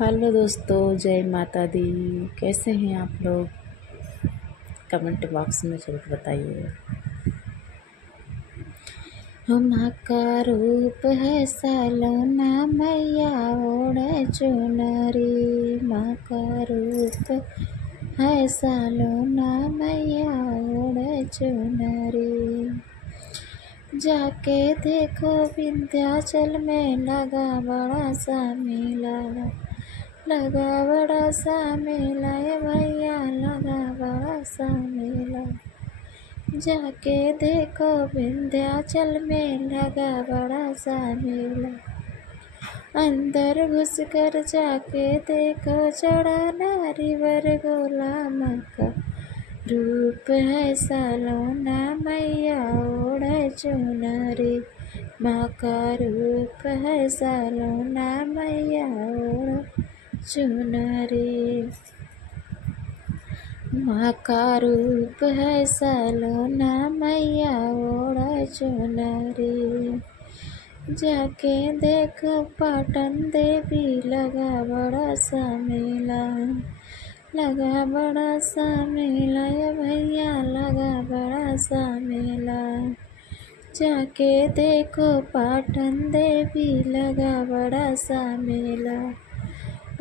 Hello दोस्तों, जय माता दी। कैसे हैं आप लोग? कमेंट बॉक्स में ज़रूर बताइए। माँ का रूप है सलोना, मैया ओढ़े चुनरी। माँ का रूप है सलोना, मैया ओढ़े चुनरी। जाके देखो विंध्याचल में लगा बड़ा सा मेला, लगा बड़ा सा मेला है भैया, लगा बड़ा सा मेला। जाके देखो विंध्याचल में लगा बड़ा सा मेला। अंदर घुस कर जाके देखो चढ़ा नारी वर गुलाम का रूप है सलोना, मैया ओढ़े चुनरी। माँ का रूप है सलोना, मैया ओढ़े चुनरी। माँ का रूप है सलोना, मैया ओढ़े चुनरी। जाके देखो पाटन देवी लगा बड़ा सा मेला, लगा बड़ा सा मेला या भैया, लगा बड़ा सा मेला। जाके देखो पाटन देवी लगा बड़ा सा मेला।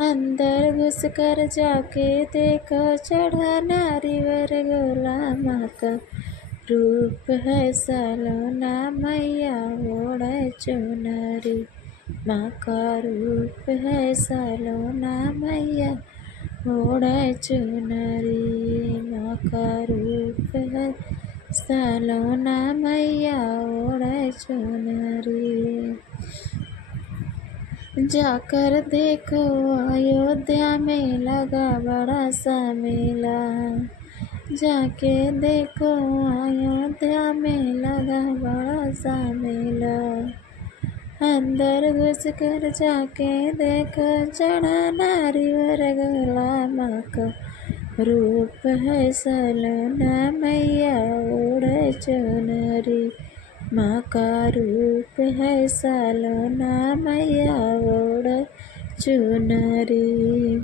अंदर घुस कर जाके देखो चढ़ा नारी वर गुलाम का रूप है सलोना, मैया ओढ़े चुनरी। माँ का रूप है सलोना, मैया ओढ़े चुनरी। माँ का रूप है सलोना, मैया ओढ़े चुनरी। जाकर देखो अयोध्या में लगा बड़ा सा मेला, जाके देखो अयोध्या में लगा बड़ा सा मेला। अंदर घुस कर जाके देखो चढ़ा नारी वर गुलाम का रूप है सलोना, मैया ओढ़े चुनरी। माँ का रूप है सलोना, मैया ओढ़े चुनरी।